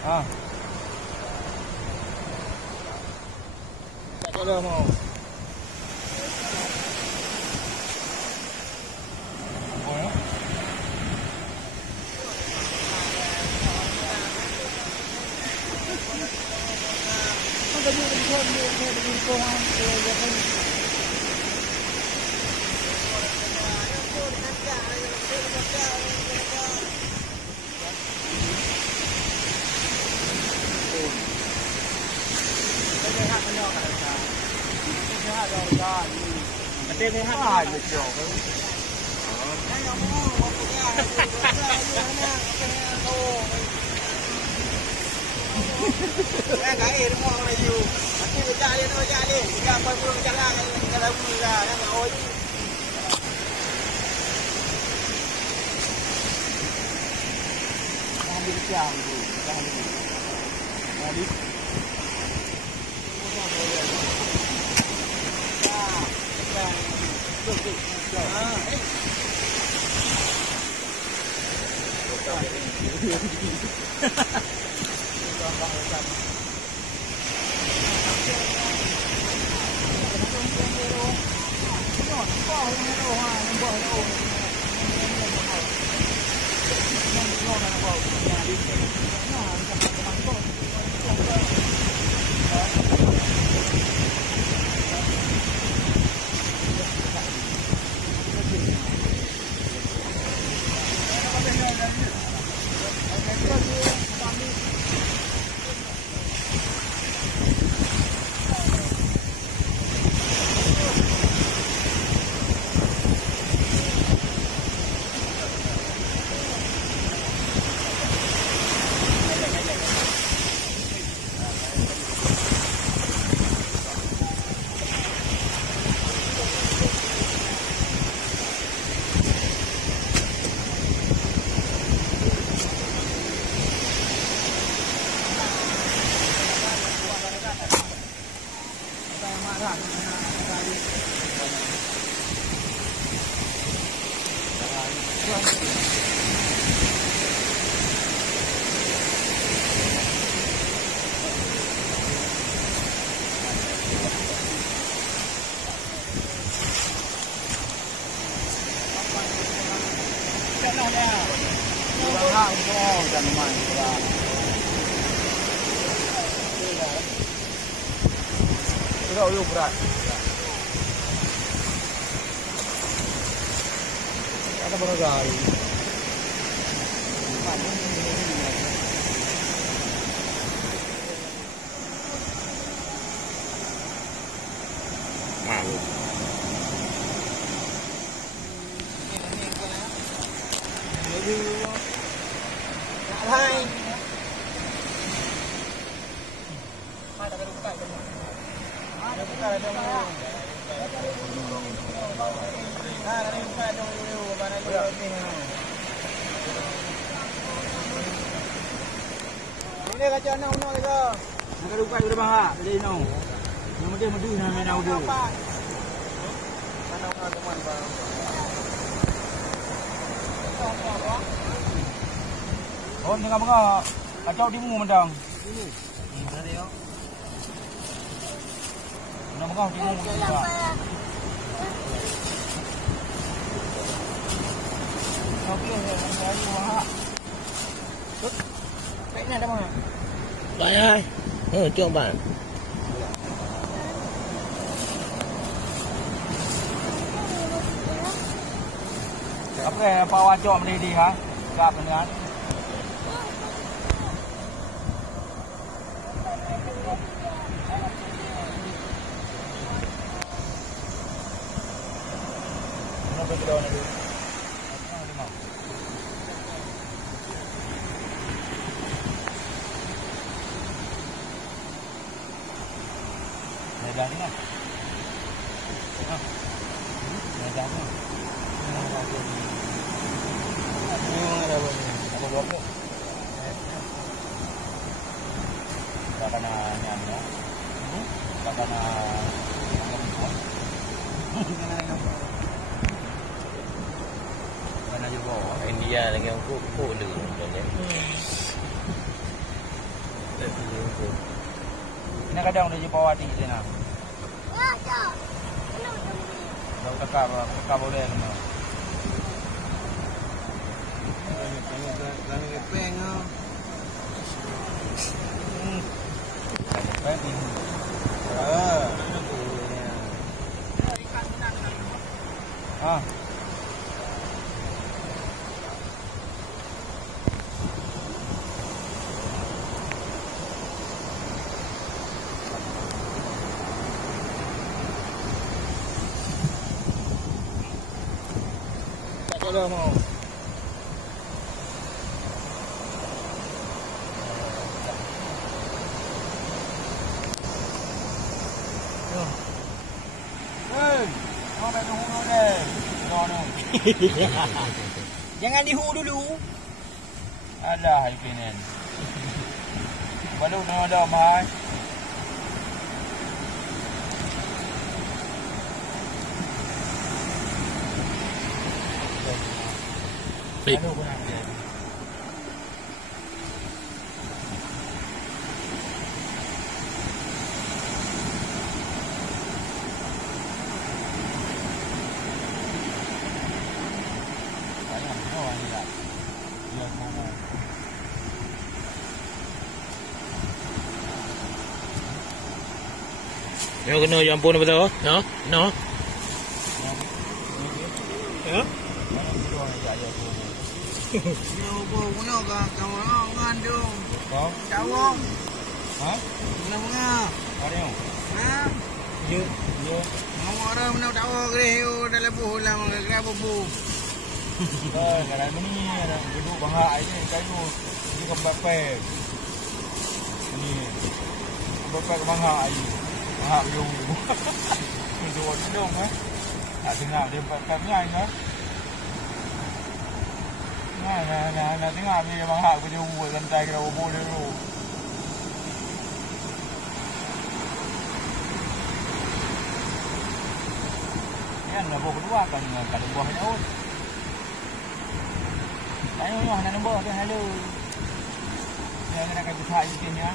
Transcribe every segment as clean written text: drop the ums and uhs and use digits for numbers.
Ah. Tak ada mau. Berat. Ada berapa kali? Malu. Hai. Ini kacau nak uno kita. Nak lupa kita bang jadi no. Nama dia madu nama main audio. Mana orang teman bang. Oh tengah bengak. Kacau di mu mendang. Ini. Ada yo. Nama kau di mu juga. Okey, hari mahal. Baiknya ada mana? Baik. Jom bang. Apa bawa jom ready ha? Siap dengan. Apa kita nak dulu? Dah ni lah. Dah ni. Ada blok ni. Tak kena nyanyi. Tak kena. Kena juga. India lagi aku dulu. Ini kadang udah jumpa wati di sana. Dah tekak boleh ni. Kami kepeng ah. Baik. Ah. Tak boleh mau. Hei, mau main hulu deh. No. Jangan dihu dulu. Alah, Ipinen. Baru nak ada mai. Baik. Aduh, nak dia. Yo kena jampun apa tu? No. No. Ya. Yo guna ka kawan ngandung. Kau? Cawong. Ha? Guna bunga. Ada yang? Nah, Yo. mau orang mana tahu gre yo dalam buh lang gre bubu. Kadang ni ada duduk bangga ini kayu di kebape. Ini kebape bangga ini. Bangga yo. Itu dong eh. Tak dengar dia pakai ni kan. Nah, tengok dia bangga aku jauh santai kena bobo dia tu. Kan nombor kedua kan kalau buah daun. Tanya nak nombor tu hello. Jangan nak kata tak izinnya.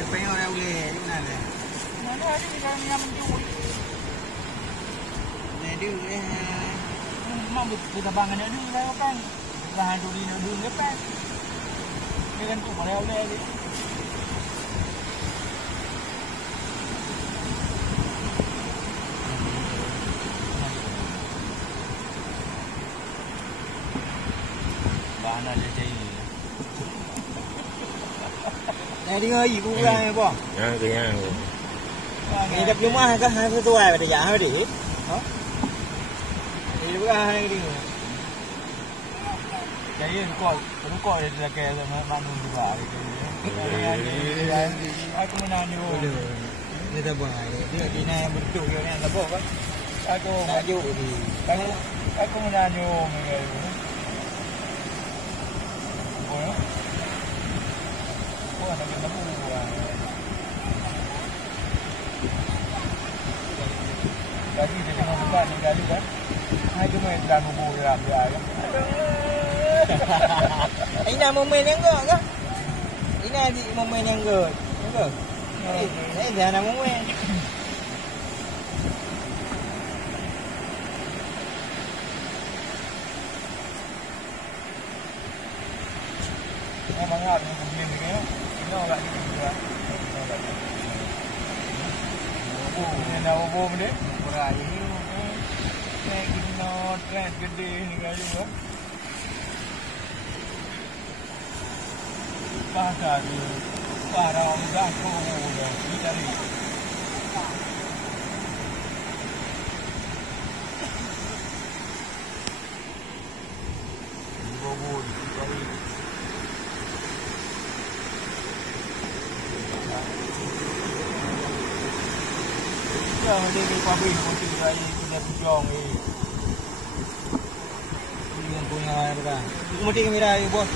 Kepeng orang boleh di mana le? Mana ada di dalam yang menjual. Nah, dia boleh. Mak kita bangun ada lah kan. Bahan tu di dulu lepas. Dia kan tu boleh ni. Bahan ada jadi. Nah, dia ibu orang ni apa? Ha kaya. Ni dah rumah kan hang sesuai pada jam dah. Ha? Ni bukan ni. Jadi kau dia kaya sama manu juga. Aku menandu. Dia tak buang air. Dia dina yang bentuk dia ni tak apa. Aku Maju di. aku menandu mereka. Oh, nak kena buang. Lagi dia tengok buka ni kali kan. Hai cuma dalam buku dia ambil kan. Ini momen yang enggak ke? Ini di momen yang enggak. Enggak. Ini jangan momen. Memang ada problem ni kan. Ini orang ni juga. Oh, ni nak bom dia. Murah ini. Kayak gini trend gede ni kali tu. Pasal tu, parau dah kau dah. Ni tadi. Bobo ni tadi. Dia ni pabrik putih raya punya bujang ni. Ini yang punya apa? Mesti kamera bos.